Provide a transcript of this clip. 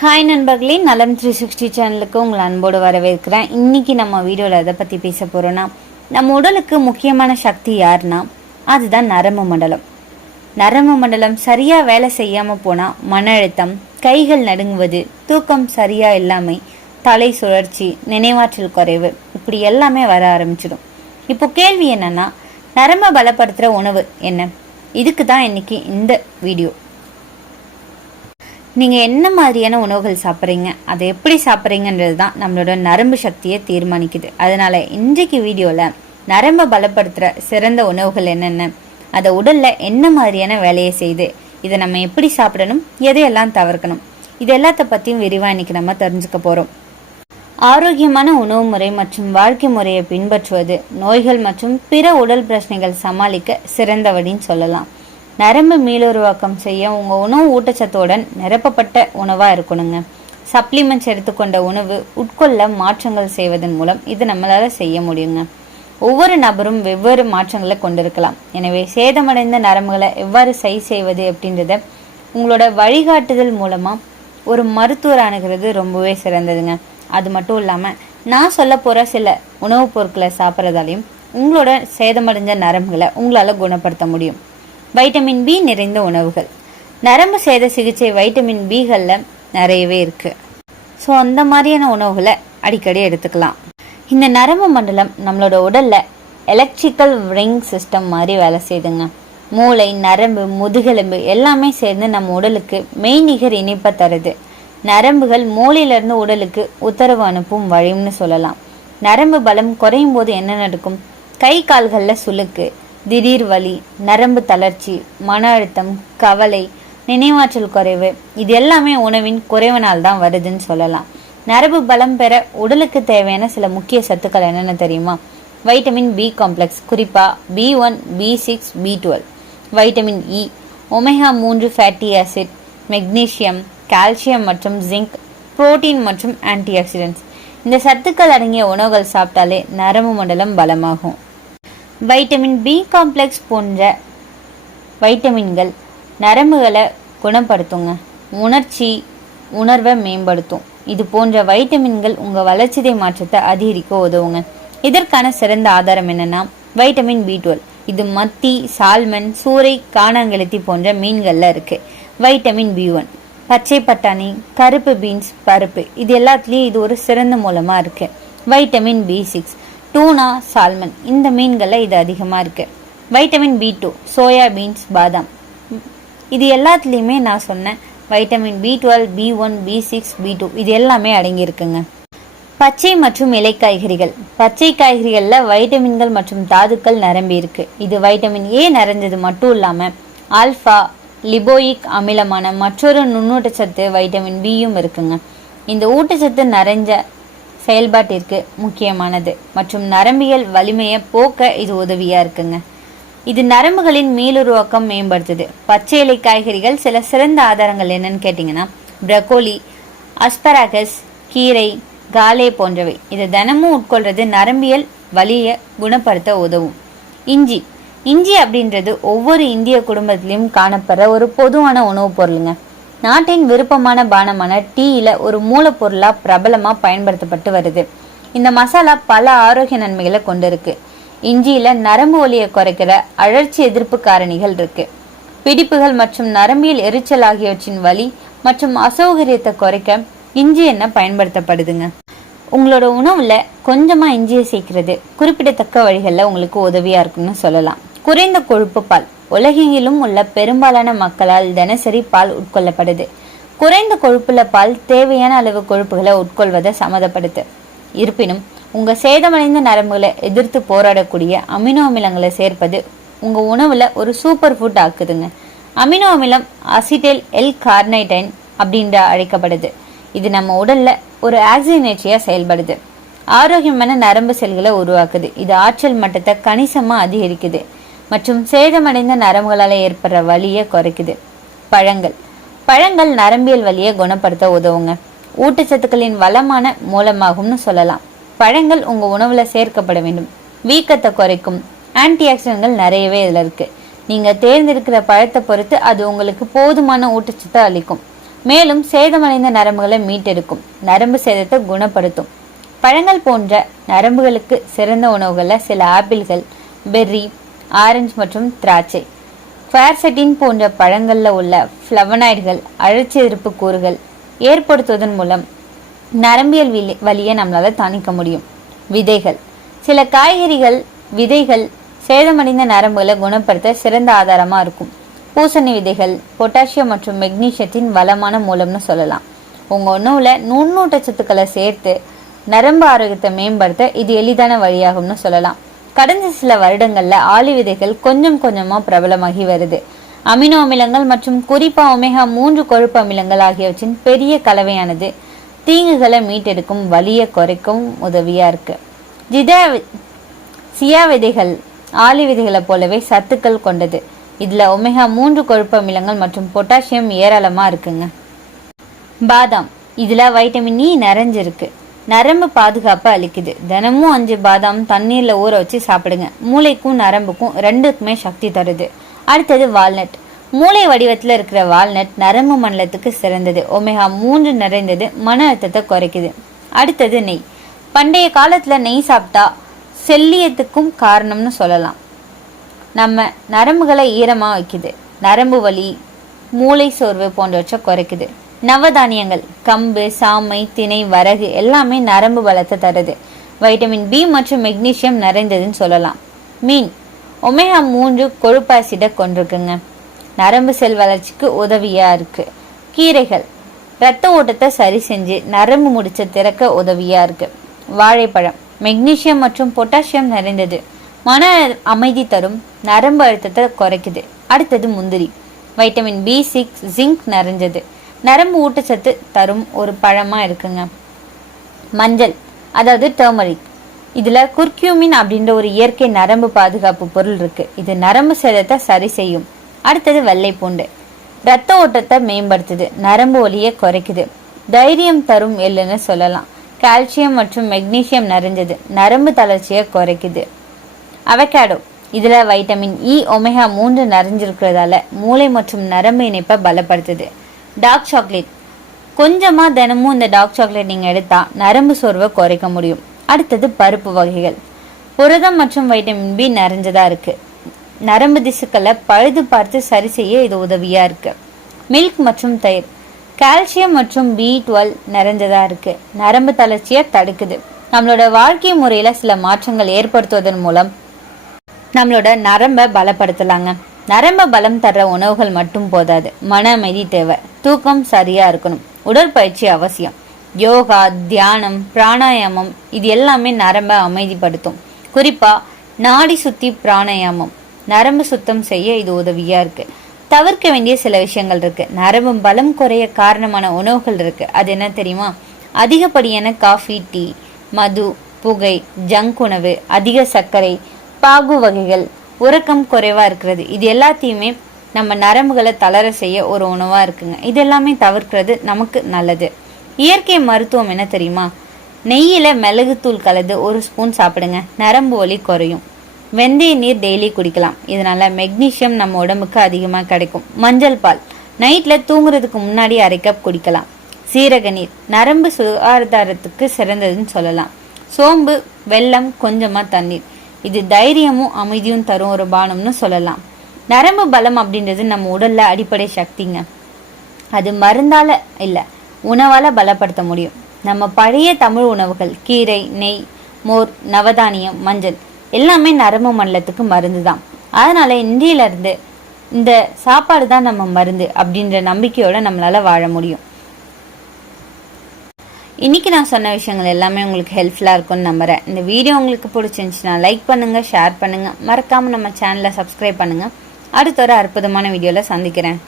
Hi நண்பர்களே, நலம் 360 சேனலுக்கு உங்களை அன்போடு வரவேற்கிறேன். இன்னைக்கு நம்ம வீடியோவில் எதை பற்றி பேச போகிறோன்னா, நம்ம உடலுக்கு முக்கியமான சக்தி யாருன்னா அதுதான் நரம்பு மண்டலம். நரம்பு மண்டலம் சரியாக வேலை செய்யாமல் போனால் மன அழுத்தம், கைகள் நடுங்குவது, தூக்கம் சரியாக இல்லாமல், தலை சுழற்சி, நினைவாற்றல் குறைவு, இப்படி எல்லாமே வர ஆரம்பிச்சிடும். இப்போ கேள்வி என்னன்னா, நரம்பை பலப்படுத்துகிற உணவு என்ன? இதுக்கு தான் இன்னைக்கு இந்த வீடியோ. நீங்கள் என்ன மாதிரியான உணவுகள் சாப்பிட்றீங்க, அதை எப்படி சாப்பிட்றீங்கன்றது தான் நம்மளோட நரம்பு சக்தியை தீர்மானிக்குது. அதனால் இன்றைக்கு வீடியோவில் நரம்பை பலப்படுத்துகிற சிறந்த உணவுகள் என்னென்ன, அதை உடலில் என்ன மாதிரியான வேலையை செய்யுது, இதை நம்ம எப்படி சாப்பிடணும், எதையெல்லாம் தவிர்க்கணும், இது எல்லாத்த பற்றியும் விரிவாக இன்றைக்கி நம்ம தெரிஞ்சுக்க போகிறோம். ஆரோக்கியமான உணவு முறை மற்றும் வாழ்க்கை முறையை பின்பற்றுவது நோய்கள் மற்றும் பிற உடல் பிரச்சனைகள் சமாளிக்க சிறந்த வழின்னு சொல்லலாம். நரம்பு மீளுருவாக்கம் செய்ய உங்கள் உணவு ஊட்டச்சத்துடன் நிரப்பப்பட்ட உணவாக இருக்கணுங்க. சப்ளிமெண்ட்ஸ் எடுத்துக்கொண்ட உணவு உட்கொள்ள மாற்றங்கள் செய்வதன் மூலம் இது நம்மளால் செய்ய முடியுங்க. ஒவ்வொரு நபரும் வெவ்வேறு மாற்றங்களை கொண்டிருக்கலாம். எனவே சேதமடைந்த நரம்புகளை எவ்வாறு சரி செய்வது அப்படின்றத உங்களோட வழிகாட்டுதல் மூலமாக ஒரு மருத்துவர் அணுகிறது ரொம்பவே சிறந்ததுங்க. அது மட்டும் இல்லாமல் நான் சொல்ல போகிற சில உணவுப் பொருட்களை சாப்பிட்றதாலையும் உங்களோட சேதமடைஞ்ச நரம்புகளை உங்களால் குணப்படுத்த முடியும். வைட்டமின் பி நிறைந்த உணவுகள். நரம்பு சேத சிகிச்சை வைட்டமின் பிகளில் நிறையவே இருக்கு. ஸோ அந்த மாதிரியான உணவுகளை அடிக்கடி எடுத்துக்கலாம். இந்த நரம்பு மண்டலம் நம்மளோட உடல்ல எலக்ட்ரிக்கல் ரிங் சிஸ்டம் மாதிரி வேலை செய்யுதுங்க. மூளை, நரம்பு, முதுகெலும்பு எல்லாமே சேர்ந்து நம்ம உடலுக்கு மெய்நிகர் இணைப்பை தருது. நரம்புகள் மூளையிலிருந்து உடலுக்கு உத்தரவு அனுப்பும் வழின்னு சொல்லலாம். நரம்பு பலம் குறையும் போது என்ன நடக்கும்? கை கால்களில் சுளுக்கு, திடீர் வலி, நரம்பு தளர்ச்சி, மன அழுத்தம், கவலை, நினைவாற்றல் குறைவு, இது எல்லாமே உணவின் குறைவனால் தான் வருதுன்னு சொல்லலாம். நரம்பு பலம் பெற உடலுக்கு தேவையான சில முக்கிய சத்துக்கள் என்னென்ன தெரியுமா? வைட்டமின் பி காம்ப்ளெக்ஸ், குறிப்பாக B1, B6, B12, vitamin E, omega 3 fatty acid, magnesium, calcium மற்றும் ஜிங்க், புரோட்டீன் மற்றும் ஆன்டி ஆக்சிடென்ட்ஸ். இந்த சத்துக்கள் அடங்கிய உணவுகள் சாப்பிட்டாலே நரம்பு மண்டலம் பலமாகும். வைட்டமின் பி காம்ப்ளெக்ஸ் போன்ற வைட்டமின்கள் நரம்புகளை குணப்படுத்துங்க, உணர்வை மேம்படுத்தும். இது போன்ற வைட்டமின்கள் உங்கள் வளர்ச்சிதை மாற்றத்தை அதிகரிக்க உதவுங்க. இதற்கான சிறந்த ஆதாரம் என்னன்னா வைட்டமின் B12. இது மத்தி, சால்மன், சூறை, காணாங்கெளுத்தி போன்ற மீன்கள்ல இருக்கு. வைட்டமின் B1 பச்சை பட்டாணி, கருப்பு பீன்ஸ், பருப்பு, இது எல்லாத்துலேயும் இது ஒரு சிறந்த மூலமாக இருக்கு. வைட்டமின் B6 டூனா, சால்மன், இந்த மீன்களில் இது அதிகமாக இருக்குது. வைட்டமின் B2 சோயா பீன்ஸ், பாதாம், இது எல்லாத்துலேயுமே நான் சொன்னேன் vitamin B12, B1, B6, B2 இது எல்லாமே அடங்கியிருக்குங்க. பச்சை மற்றும் இலை காய்கறிகள். பச்சை காய்கறிகளில் வைட்டமின்கள் மற்றும் தாதுக்கள் நிரம்பி இருக்கு. இது வைட்டமின் ஏ நிறைஞ்சது மட்டும் இல்லாமல் ஆல்ஃபா லிபோயிக் அமிலமான மற்றொரு நுண்ணூட்டச்சத்து வைட்டமின் பியும் இருக்குங்க. இந்த ஊட்டச்சத்து நிறைஞ்ச செயல்பாட்டிற்கு முக்கியமானது மற்றும் நரம்பியல் வலிமையை போக்க இது உதவியா இருக்குங்க. இது நரம்புகளின் மீளுருவாக்கம் மேம்படுத்துது. பச்சை இலை காய்கறிகள் சில சிறந்த ஆதாரங்கள் என்னன்னு கேட்டிங்கன்னா ப்ரக்கோலி, அஸ்பராகஸ், கீரை, காலே போன்றவை. இதை தினமும் உட்கொள்றது நரம்பியல் வலியை குணப்படுத்த உதவும். இஞ்சி அப்படின்றது ஒவ்வொரு இந்திய குடும்பத்திலையும் காணப்படுற ஒரு பொதுவான உணவுப் பொருளுங்க. நாட்டின் விருப்பமான பானமான டீயில ஒரு மூலப்பொருளா பிரபலமா பயன்படுத்தப்பட்டு வருது. இந்த மசாலா பல ஆரோக்கிய நன்மைகளை கொண்டிருக்கு. இஞ்சியில நரம்பு ஒலியை குறைக்கிற அழற்சி எதிர்ப்பு காரணிகள் இருக்கு. பிடிப்புகள் மற்றும் நரம்பியல் எரிச்சல் ஆகியவற்றின் வலி மற்றும் அசௌகரியத்தை குறைக்க இஞ்சி எண்ணெய் பயன்படுத்தப்படுதுங்க. உங்களோட உணவுல கொஞ்சமா இஞ்சியை சேர்க்கிறது குறிப்பிடத்தக்க வழிகளில் உங்களுக்கு உதவியா இருக்குன்னு சொல்லலாம். குறைந்த கொழுப்பு பால். உலகெங்கிலும் உள்ள பெரும்பாலான மக்களால் தினசரி பால் உட்கொள்ளப்படுது. குறைந்த கொழுப்புள்ள பால் தேவையான அளவு கொழுப்புகளை உட்கொள்வதை சம்மதப்படுத்து. இருப்பினும் உங்க சேதமடைந்த நரம்புகளை எதிர்த்து போராடக்கூடிய அமினோ அமிலங்களை சேர்ப்பது உங்க உணவுல ஒரு சூப்பர் ஃபுட் ஆக்குதுங்க. அமினோ அமிலம் அசிட்டைல் எல் கார்னைடைன் அப்படின்ற அழைக்கப்படுது. இது நம்ம உடல்ல ஒரு ஆக்சிஜனேற்றியா செயல்படுது. ஆரோக்கியமான நரம்பு செல்களை உருவாக்குது. இது ஆற்றல் மட்டத்தை கணிசமா அதிகரிக்குது மற்றும் சேதமடைந்த நரம்புகளால் ஏற்படுற வலியை குறைக்குது. பழங்கள் நரம்பியல் வலியை குணப்படுத்த உதவுங்க. ஊட்டச்சத்துக்களின் வளமான மூலமாகும்னு சொல்லலாம். பழங்கள் உங்க உணவுல சேர்க்கப்பட வேண்டும். வீக்கத்தை குறைக்கும் ஆன்டி ஆக்சிடென்ட்கள் நிறையவே இதுல இருக்கு. நீங்க தேர்ந்தெடுக்கிற பழத்தை பொறுத்து அது உங்களுக்கு போதுமான ஊட்டச்சத்தை அளிக்கும். மேலும் சேதமடைந்த நரம்புகளை மீட்டெடுக்கும், நரம்பு சேதத்தை குணப்படுத்தும். பழங்கள் போன்ற நரம்புகளுக்கு சிறந்த உணவுகளில் சில ஆப்பிள்கள், பெர்ரி, ஆரஞ்சு மற்றும் திராட்சை. குவார்செட்டின் போன்ற பழங்களில் உள்ள ஃப்ளவனாய்டுகள் அழற்சி எதிர்ப்பு கூறுகள் ஏற்படுத்துவதன் மூலம் நரம்பியல் வலியை நம்மளால தணிக்க முடியும். விதைகள், சில காய்கறிகள் விதைகள் சேதமடைந்த நரம்புகளை குணப்படுத்த சிறந்த ஆதாரமா இருக்கும். பூசணி விதைகள் பொட்டாசியம் மற்றும் மெக்னீசியத்தின் வளமான மூலம்னு சொல்லலாம். உங்க உணவுல நுண்ணூட்டச்சத்துக்களை சேர்த்து நரம்பு ஆரோக்கியத்தை மேம்படுத்த இது எளிதான வழியாகும்னு சொல்லலாம். கடந்த சில வருடங்கள்ல ஆளி விதைகள் கொஞ்சம் கொஞ்சமா பிரபலமாகி வருது. அமினோ அமிலங்கள் மற்றும் குறிப்பா ஒமேகா 3 கொழுப்பு அமிலங்கள் ஆகியவற்றின் பெரிய கலவையானது தீங்குகளை மீட்டெடுக்கும், வலியை குறைக்கவும் உதவியா இருக்கு. சியா விதைகள் ஆளி விதைகளை போலவே சத்துக்கள் கொண்டது. இதுல ஒமேகா 3 கொழுப்பு அமிலங்கள் மற்றும் பொட்டாசியம் ஏராளமா இருக்குங்க. பாதாம், இதுல வைட்டமின் இ நிறைஞ்சிருக்கு. நரம்பு பாதுகாப்பு அளிக்குது. தினமும் 5 பாதாம் தண்ணீர்ல ஊற வச்சு சாப்பிடுங்க. மூளைக்கும் நரம்புக்கும் ரெண்டுக்குமே சக்தி தருது. அடுத்தது வால்நட். மூளை வடிவத்துல இருக்கிற வால்நட் நரம்பு மண்டலத்துக்கு சிறந்தது. ஒமேகா 3 நிறைந்தது, மன அழுத்தத்தை குறைக்குது. அடுத்தது நெய். பண்டைய காலத்துல நெய் சாப்பிட்டா செல்லியத்துக்கும் காரணம்னு சொல்லலாம். நம்ம நரம்புகளை ஈரமா வைக்குது, நரம்பு வலி, மூளை சோர்வு போன்றவற்றை குறைக்குது. நவதானியங்கள், கம்பு, சாமை, திணை, வரகு எல்லாமே நரம்பு பலத்தை தருது. வைட்டமின் பி மற்றும் மெக்னீசியம் நிறைந்ததுன்னு சொல்லலாம். மீன் ஒமேகா 3 கொழுப்பு ஆசிடை கொண்டிருக்குங்க, நரம்பு செல் வளர்ச்சிக்கு உதவியா இருக்கு. கீரைகள் இரத்த ஓட்டத்தை சரி செஞ்சு நரம்பு முடிச்ச திறக்க உதவியா இருக்கு. வாழைப்பழம் மெக்னீசியம் மற்றும் பொட்டாசியம் நிறைந்தது, மன அமைதி தரும், நரம்பு அழுத்தத்தை குறைக்குது. அடுத்தது முந்திரி. வைட்டமின் B6 ஜிங்க் நிறைஞ்சது, நரம்பு ஊட்டச்சத்து தரும் ஒரு பழமா இருக்குங்க. மஞ்சள் அதாவது டர்மரிக், இதுல குர்க்யூமின் அப்படின்ற ஒரு இயற்கை நரம்பு பாதுகாப்பு பொருள் இருக்கு. இது நரம்பு சேதத்தை சரி செய்யும். அடுத்தது வெள்ளை பூண்டு, இரத்த ஓட்டத்தை மேம்படுத்துது, நரம்பு ஒலியை குறைக்குது, தைரியம் தரும் எள்ளுன்னு சொல்லலாம். கால்சியம் மற்றும் மெக்னீசியம் நிறைஞ்சது, நரம்பு தளர்ச்சியை குறைக்குது. அவகேடோ, இதுல வைட்டமின் இ ஒமேகா 3 நிறைஞ்சிருக்கிறதால மூளை மற்றும் நரம்பு இணைப்பை பலப்படுத்துது. டார்க் சாக்லேட், கொஞ்சமா தினமும் இந்த டார்க் சாக்லேட் நீங்க எடுத்தா நரம்பு சோர்வை குறைக்க முடியும். அடுத்தது பருப்பு வகைகள். புரதம் மற்றும் வைட்டமின் பி நிறைஞ்சதா இருக்கு, நரம்பு திசுக்களை பழுது பார்த்து சரி செய்ய இது உதவியா இருக்கு. மில்க் மற்றும் தயிர் கால்சியம் மற்றும் B12 நிறைஞ்சதா இருக்கு, நரம்பு தளர்ச்சியை தடுக்குது. நம்மளோட வாழ்க்கை முறையில சில மாற்றங்கள் ஏற்படுத்துவதன் மூலம் நம்மளோட நரம்பை பலப்படுத்தலாங்க. நரம்பு பலம் தர்ற உணவுகள் மட்டும் போதாது, மன அமைதி தேவை, தூக்கம் சரியா இருக்கணும், உடற்பயிற்சி அவசியம். யோகா, தியானம், பிராணாயாமம் இது எல்லாமே நரம்பை அமைதிப்படுத்தும். குறிப்பா நாடி சுத்தி பிராணாயாமம் நரம்பு சுத்தம் செய்ய இது உதவியா இருக்கு. தவிர்க்க வேண்டிய சில விஷயங்கள் இருக்கு. நரம்பு பலம் குறைய காரணமான உணவுகள் இருக்கு. அது என்ன தெரியுமா? அதிகப்படியான காஃபி, டீ, மது, புகை, ஜங்க் உணவு, அதிக சர்க்கரை, பாகு வகைகள், உறக்கம் குறைவா இருக்கிறது, இது எல்லாத்தையுமே நம்ம நரம்புகளை தளர செய்ய ஒரு உணவா இருக்குங்க. இது எல்லாமே தவிர்க்கிறது நமக்கு நல்லது. இயற்கை மருத்துவம் என்ன தெரியுமா? நெய்யில மிளகுத்தூள் கலந்து 1 ஸ்பூன் சாப்பிடுங்க, நரம்பு வலி குறையும். வெந்தய நீர் டெய்லி குடிக்கலாம், இதனால மெக்னீசியம் நம்ம உடம்புக்கு அதிகமா கிடைக்கும். மஞ்சள் பால் நைட்ல தூங்குறதுக்கு முன்னாடி 1/2 கப் குடிக்கலாம். சீரக நீர் நரம்பு சுகாதாரத்துக்கு சிறந்ததுன்னு சொல்லலாம். சோம்பு, வெல்லம், கொஞ்சமா தண்ணீர், இது தைரியமும் அமைதியும் தரும் ஒரு பானம்னு சொல்லலாம். நரம்பு பலம் அப்படின்றது நம்ம உடல்ல அடிப்படை சக்திங்க. அது மருந்தால இல்ல, உணவால பலப்படுத்த முடியும். நம்ம பழைய தமிழ் உணவுகள், கீரை, நெய், மோர், நவதானியம், மஞ்சள் எல்லாமே நரம்பு மண்டலத்துக்கு மருந்து தான். அதனால இன்றையில இருந்து இந்த சாப்பாடு தான் நம்ம மருந்து அப்படின்ற நம்பிக்கையோட நம்மளால வாழ முடியும். இன்னைக்கு நான் சொன்ன விஷயங்கள் எல்லாமே உங்களுக்கு ஹெல்ப்ஃபுல்லா இருக்கும்னு நம்புறேன். இந்த வீடியோ உங்களுக்கு பிடிச்சிருந்துச்சுன்னா லைக் பண்ணுங்க, ஷேர் பண்ணுங்க, மறக்காம நம்ம சேனலை சப்ஸ்கிரைப் பண்ணுங்க. அடுத்த ஒரு அற்புதமான வீடியோல சந்திக்கிறேன்.